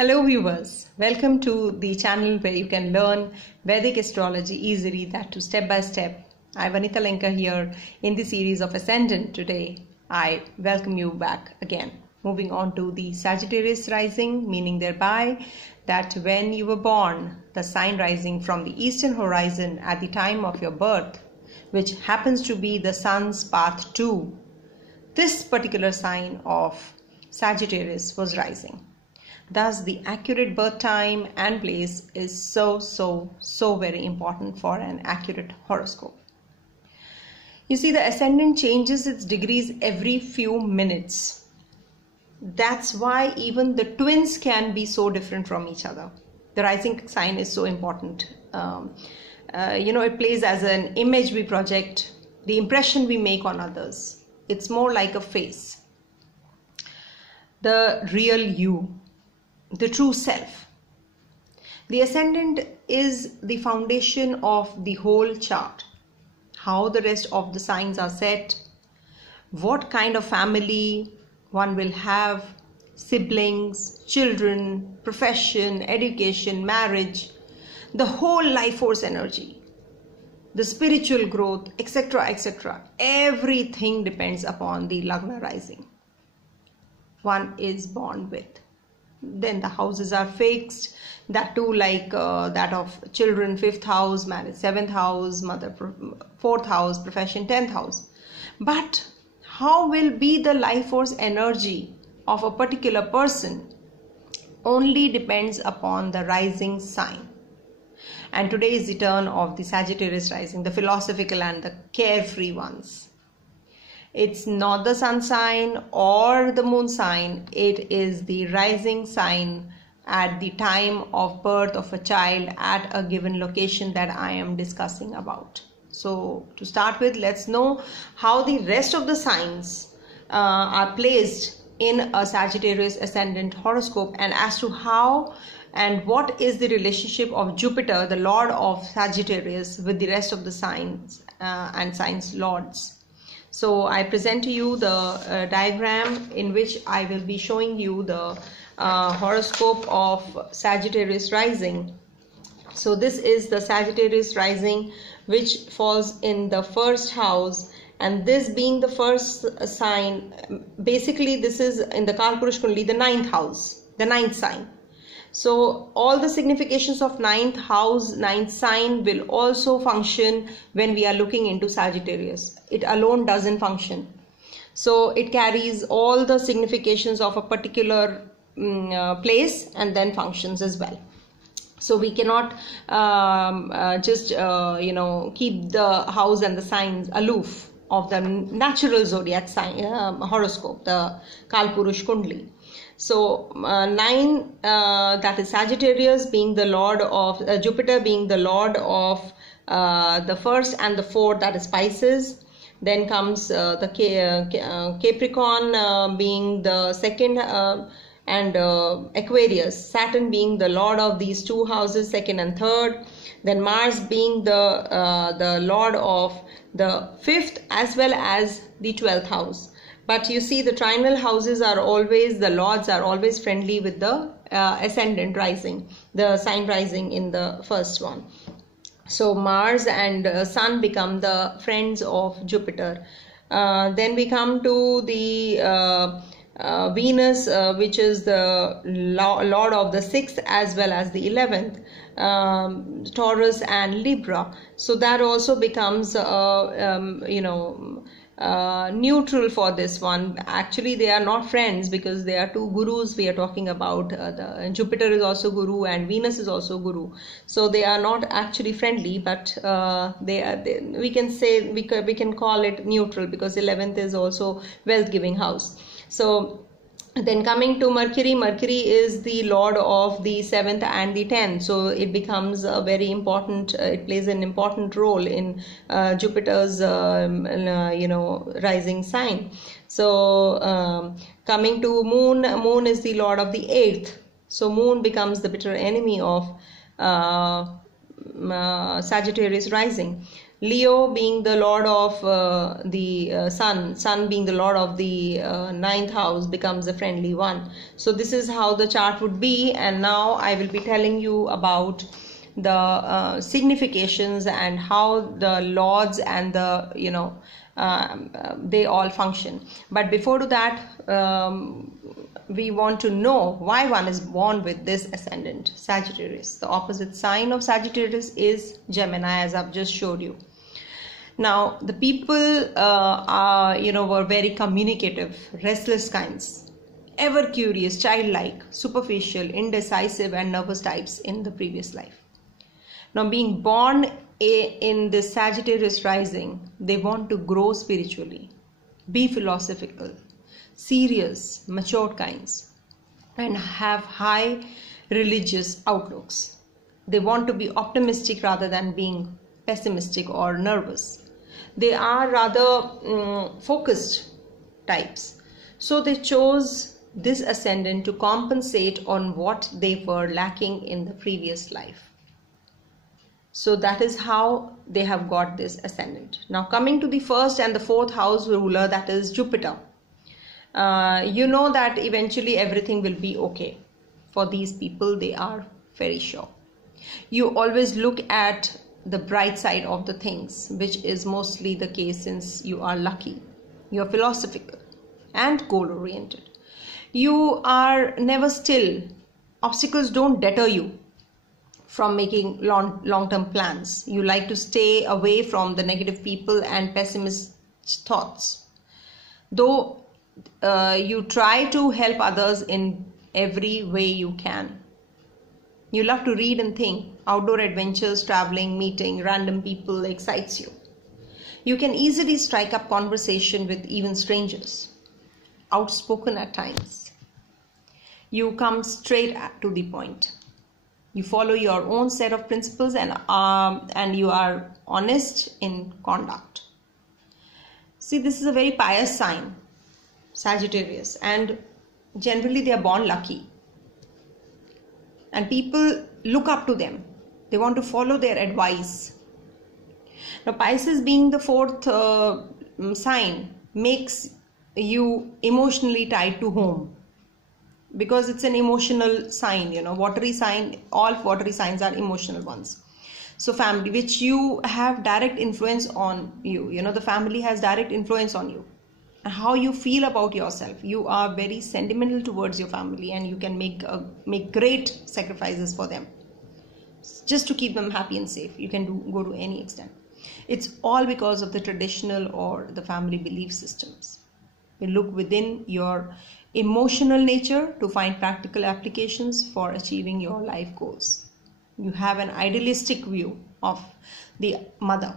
Hello viewers, welcome to the channel where you can learn Vedic astrology easily, that too step by step. I'm Vanita Lenka here in the series of Ascendant. Today I welcome you back again. Moving on to the Sagittarius Rising, meaning thereby that when you were born, the sign rising from the eastern horizon at the time of your birth, which happens to be the sun's path too, this particular sign of Sagittarius was rising. Thus, the accurate birth time and place is so very important for an accurate horoscope. You see, the ascendant changes its degrees every few minutes. That's why even the twins can be so different from each other. The rising sign is so important. It plays as an image we project, the impression we make on others. It's more like a face. The real you. The true self. The ascendant is the foundation of the whole chart. How the rest of the signs are set, what kind of family one will have, siblings, children, profession, education, marriage, the whole life force energy, the spiritual growth, etc., etc. Everything depends upon the Lagna rising one is born with. Then the houses are fixed, that too, like that of children 5th house, marriage 7th house, mother 4th house, profession 10th house. But how will be the life force energy of a particular person only depends upon the rising sign. And today is the turn of the Sagittarius rising, the philosophical and the carefree ones. It's not the sun sign or the moon sign, it is the rising sign at the time of birth of a child at a given location that I am discussing about. So to start with, let's know how the rest of the signs are placed in a Sagittarius ascendant horoscope, and as to how and what is the relationship of Jupiter, the lord of Sagittarius, with the rest of the signs and signs lords. So I present to you the diagram in which I will be showing you the horoscope of Sagittarius rising. So this is the Sagittarius rising, which falls in the first house, and this being the first sign, basically this is in the Kalapurusha Kundli, the 9th house, the 9th sign. So all the significations of 9th house, 9th sign will also function when we are looking into Sagittarius. It alone doesn't function. So it carries all the significations of a particular place and then functions as well. So we cannot keep the house and the signs aloof of the natural zodiac sign horoscope, the Kalapurusha Kundli. So 9, that is Sagittarius being the lord of Jupiter being the lord of the 1st and the 4th, that is Pisces. Then comes the Capricorn being the 2nd and Aquarius, Saturn being the lord of these two houses, 2nd and 3rd. Then Mars being the lord of the 5th as well as the 12th house. But you see, the trinal houses are always, the lords are always friendly with the ascendant rising, the sign rising in the first one. So Mars and Sun become the friends of Jupiter. Then we come to the Venus, which is the lord of the 6th as well as the 11th, Taurus and Libra. So that also becomes neutral for this one. Actually, they are not friends because they are two gurus we are talking about. Jupiter is also guru and Venus is also guru. So they are not actually friendly, but we can say, we can call it neutral because 11th is also wealth giving house. So then coming to Mercury, Mercury is the lord of the 7th and the 10th. So it becomes a very important, it plays an important role in Jupiter's, rising sign. So coming to Moon, Moon is the lord of the 8th. So Moon becomes the bitter enemy of Sagittarius rising. Leo being the lord of the sun being the lord of the ninth house, becomes a friendly one. So this is how the chart would be, and now I will be telling you about the significations and how the lords and the they all function. But before to that, we want to know why one is born with this ascendant Sagittarius. The opposite sign of Sagittarius is Gemini, as I've just showed you. Now the people were very communicative, restless kinds, ever curious, childlike, superficial, indecisive and nervous types in the previous life. Now being born in this Sagittarius rising, they want to grow spiritually, be philosophical, serious, matured kinds, and have high religious outlooks. They want to be optimistic rather than being pessimistic or nervous. They are rather focused types. So they chose this ascendant to compensate on what they were lacking in the previous life. So that is how they have got this ascendant. Now coming to the first and the fourth house ruler, that is Jupiter. You know that eventually everything will be okay. For these people, they are very sure. You always look at the bright side of the things, which is mostly the case since you are lucky. You are philosophical and goal oriented. You are never still. Obstacles don't deter you from making long-term plans. You like to stay away from the negative people and pessimist thoughts. Though you try to help others in every way you can. You love to read and think. Outdoor adventures, traveling, meeting random people excites you. You can easily strike up conversation with even strangers. Outspoken at times. You come straight to the point. You follow your own set of principles and you are honest in conduct. See, this is a very pious sign, Sagittarius, and generally they are born lucky. And people look up to them. They want to follow their advice. Now, Pisces being the fourth sign makes you emotionally tied to home. Because it's an emotional sign, watery sign, all watery signs are emotional ones. So family, which you have direct influence on you, the family has direct influence on you. And how you feel about yourself. You are very sentimental towards your family and you can make great sacrifices for them. Just to keep them happy and safe. You can go to any extent. It's all because of the traditional or the family belief systems. You look within your emotional nature to find practical applications for achieving your life goals. You have an idealistic view of the mother.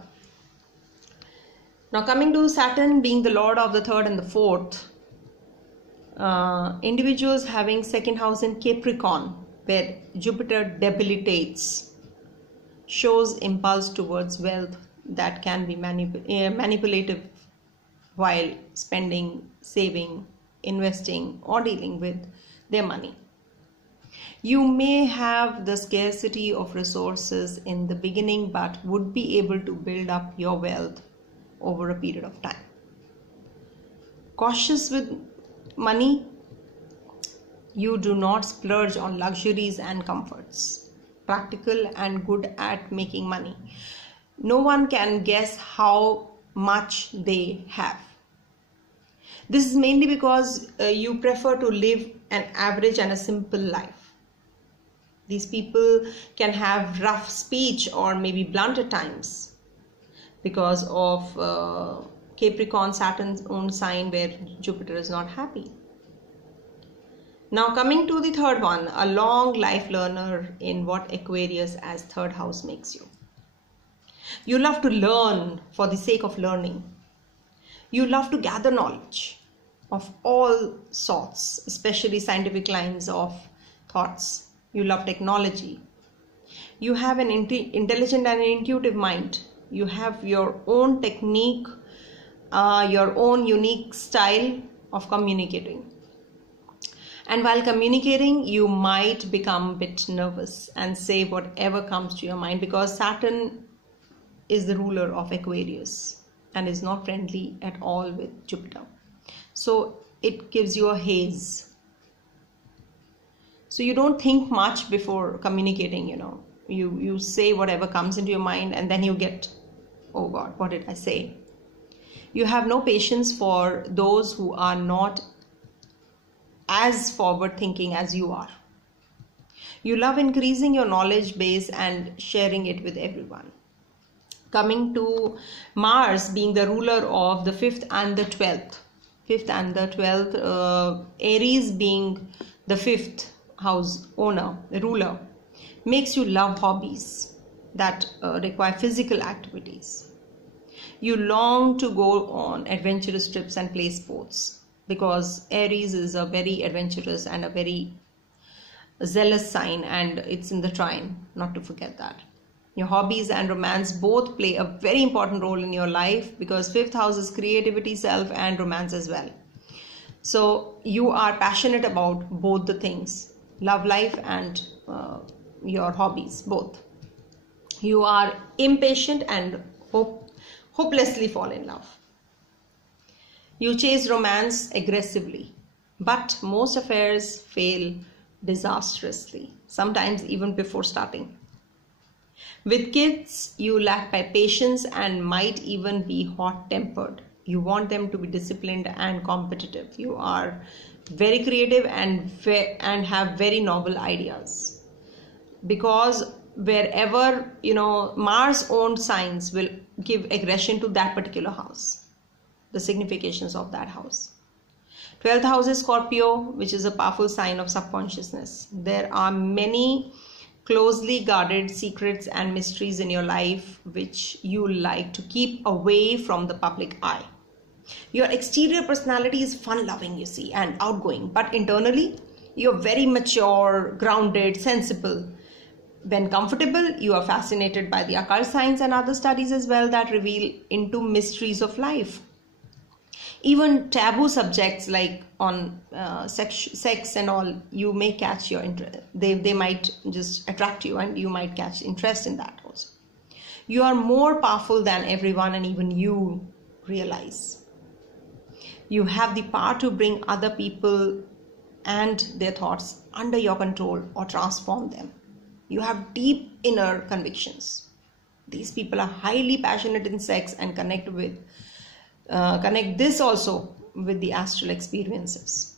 Now coming to Saturn being the lord of the third and the fourth, individuals having second house in Capricorn where Jupiter debilitates shows impulse towards wealth that can be manipulative while spending, saving, investing or dealing with their money. You may have the scarcity of resources in the beginning but would be able to build up your wealth over a period of time. Cautious with money, you do not splurge on luxuries and comforts. Practical and good at making money. No one can guess how much they have. This is mainly because you prefer to live an average and a simple life. These people can have rough speech or maybe blunt at times because of Capricorn, Saturn's own sign where Jupiter is not happy. Now coming to the third one, a long life learner in what Aquarius as third house makes you. You love to learn for the sake of learning. You love to gather knowledge of all sorts, especially scientific lines of thoughts. You love technology. You have an intelligent and intuitive mind. You have your own technique, your own unique style of communicating. And while communicating, you might become a bit nervous and say whatever comes to your mind because Saturn is the ruler of Aquarius and is not friendly at all with Jupiter. So it gives you a haze. So you don't think much before communicating, You say whatever comes into your mind and then you get, oh God, what did I say? You have no patience for those who are not as forward thinking as you are. You love increasing your knowledge base and sharing it with everyone. Coming to Mars being the ruler of the 5th and the 12th. 5th and the 12th, Aries being the 5th house owner, the ruler, makes you love hobbies that require physical activities. You long to go on adventurous trips and play sports because Aries is a very adventurous and a very zealous sign, and it's in the trine, not to forget that. Your hobbies and romance both play a very important role in your life because 5th house is creativity, self, and romance as well. So you are passionate about both the things, love life and your hobbies, both. You are impatient and hopelessly fall in love. You chase romance aggressively, but most affairs fail disastrously, sometimes even before starting. With kids, you lack by patience and might even be hot-tempered. You want them to be disciplined and competitive. You are very creative and have very novel ideas. Because wherever, Mars-owned signs will give aggression to that particular house, the significations of that house. 12th house is Scorpio, which is a powerful sign of subconsciousness. There are many closely guarded secrets and mysteries in your life which you like to keep away from the public eye. Your exterior personality is fun-loving, you see, and outgoing, but internally you're very mature, grounded, sensible. When comfortable, you are fascinated by the occult science and other studies as well that reveal into mysteries of life. Even taboo subjects like on sex and all, you may catch your interest. They might just attract you and you might catch interest in that also. You are more powerful than everyone and even you realize. You have the power to bring other people and their thoughts under your control or transform them. You have deep inner convictions. These people are highly passionate in sex and connect this also with the astral experiences.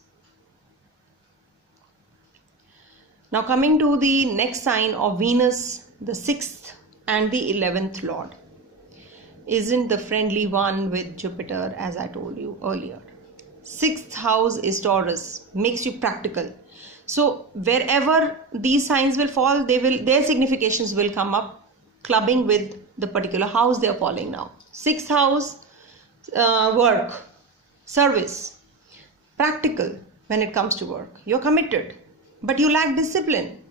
Now coming to the next sign of Venus, the 6th and the 11th lord. Isn't the friendly one with Jupiter, as I told you earlier. 6th house is Taurus, makes you practical. So wherever these signs will fall, their significations will come up, clubbing with the particular house they are falling now. 6th house, work, service, practical when it comes to work. You're committed, but you lack discipline.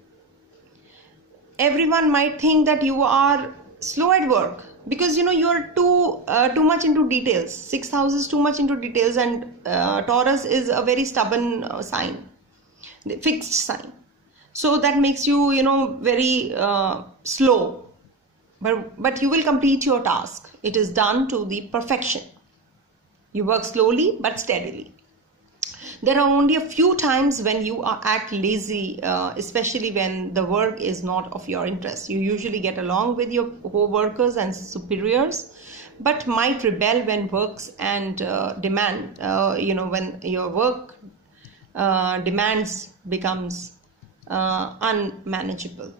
Everyone might think that you are slow at work because you're too much into details. 6th house is too much into details, and Taurus is a very stubborn sign, the fixed sign. So that makes you very slow, but you will complete your task. It is done to the perfection. You work slowly but steadily. There are only a few times when you act lazy, especially when the work is not of your interest. You usually get along with your co-workers and superiors, but might rebel when works and demand, when your work demands becomes unmanageable.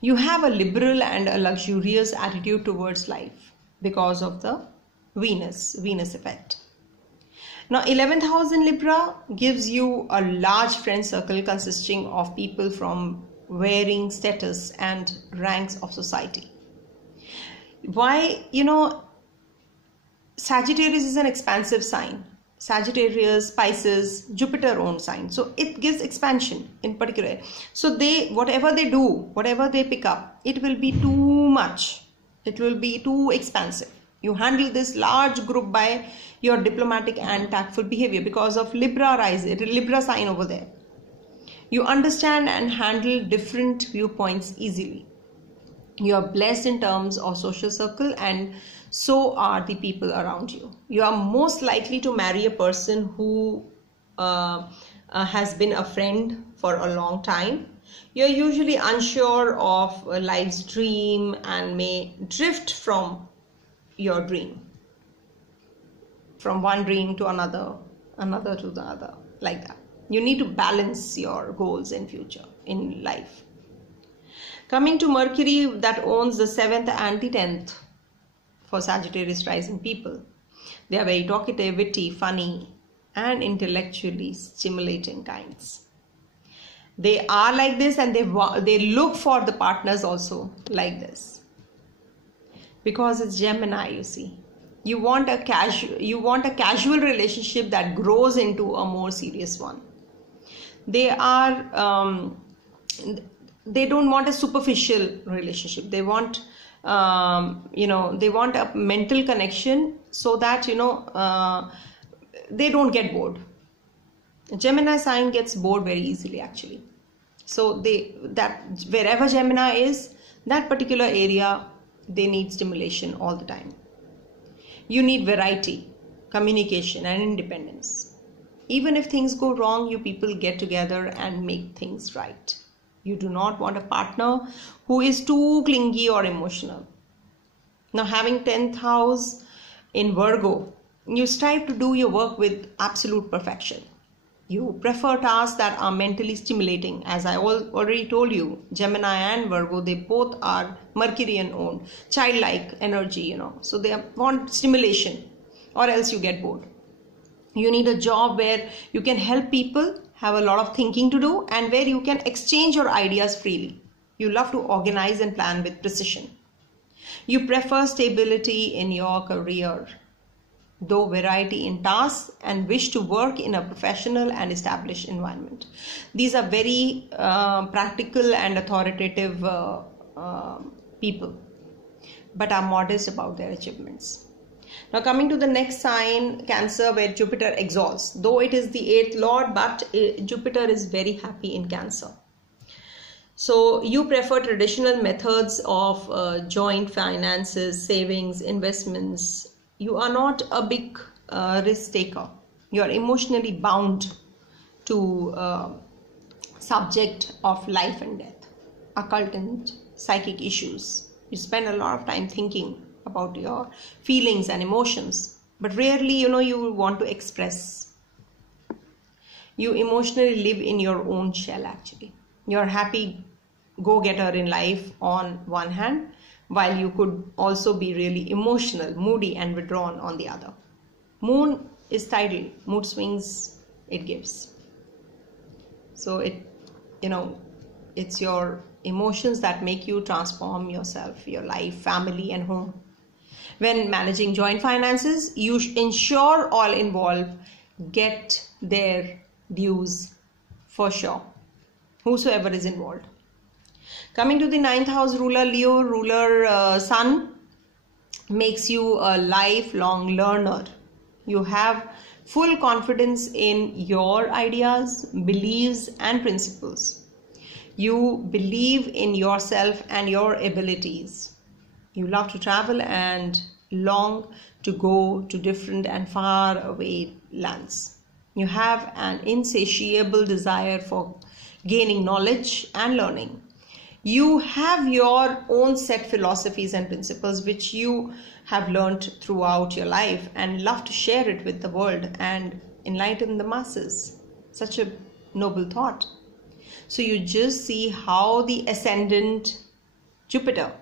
You have a liberal and a luxurious attitude towards life because of the Venus effect. Now 11th house in Libra gives you a large friend circle consisting of people from varying status and ranks of society. Why? Sagittarius is an expansive sign. Sagittarius, Pisces, Jupiter own sign. So it gives expansion in particular. So whatever they do, whatever they pick up, it will be too much. It will be too expansive. You handle this large group by your diplomatic and tactful behavior because of Libra rising, Libra sign over there. You understand and handle different viewpoints easily. You are blessed in terms of social circle, and so are the people around you. You are most likely to marry a person who has been a friend for a long time. You're usually unsure of life's dream and may drift from your dream, from one dream to another to the other, like that. You need to balance your goals in future, in life. Coming to Mercury, that owns the 7th and the 10th for Sagittarius rising people. They are very talkative, witty, funny, and intellectually stimulating kinds. They are like this, and they look for the partners also like this. Because it's Gemini, you see. You want a casual relationship that grows into a more serious one. They don't want a superficial relationship. They want they want a mental connection, so that they don't get bored. A Gemini sign gets bored very easily, actually. So wherever Gemini is, that particular area, they need stimulation all the time. You need variety, communication, and independence. Even if things go wrong, you people get together and make things right. You do not want a partner who is too clingy or emotional. Now, having 10th house in Virgo, you strive to do your work with absolute perfection. You prefer tasks that are mentally stimulating. As I already told you, Gemini and Virgo, they both are Mercurian owned, childlike energy, so they want stimulation, or else you get bored. You need a job where you can help people, have a lot of thinking to do, and where you can exchange your ideas freely. You love to organize and plan with precision. You prefer stability in your career, though variety in tasks, and wish to work in a professional and established environment. These are very practical and authoritative people, but are modest about their achievements. Now, coming to the next sign, Cancer, where Jupiter exalts. Though it is the 8th lord, but Jupiter is very happy in Cancer. So you prefer traditional methods of joint finances, savings, investments. You are not a big risk taker. You are emotionally bound to subject of life and death, occult and psychic issues. You spend a lot of time thinking about your feelings and emotions, but rarely, you want to express. You emotionally live in your own shell, actually. You're happy go-getter in life on one hand, while you could also be really emotional, moody, and withdrawn on the other. Moon is tidal. Mood swings it gives. So it's your emotions that make you transform yourself, your life, family, and home. When managing joint finances, you ensure all involved get their dues for sure, whosoever is involved. Coming to the 9th house ruler, Leo ruler Sun, makes you a lifelong learner. You have full confidence in your ideas, beliefs, and principles. You believe in yourself and your abilities. You love to travel and long to go to different and far away lands. You have an insatiable desire for gaining knowledge and learning. You have your own set philosophies and principles which you have learnt throughout your life and love to share it with the world and enlighten the masses. Such a noble thought. So you just see how the ascendant Jupiter,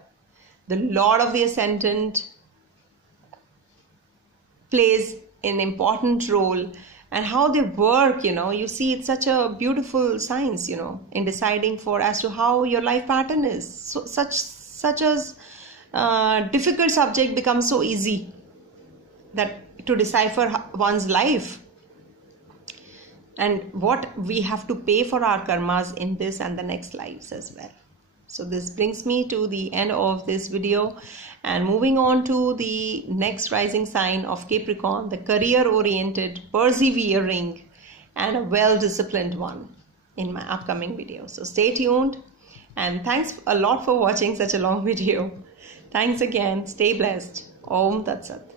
the lord of the ascendant, plays an important role, and how they work, you see it's such a beautiful science, in deciding as to how your life pattern is. So such as difficult subject becomes so easy that to decipher one's life and what we have to pay for our karmas in this and the next lives as well. So this brings me to the end of this video, and moving on to the next rising sign of Capricorn, the career-oriented, persevering, and a well-disciplined one in my upcoming video. So stay tuned And thanks a lot for watching such a long video. Thanks again. Stay blessed. Om Tat Sat.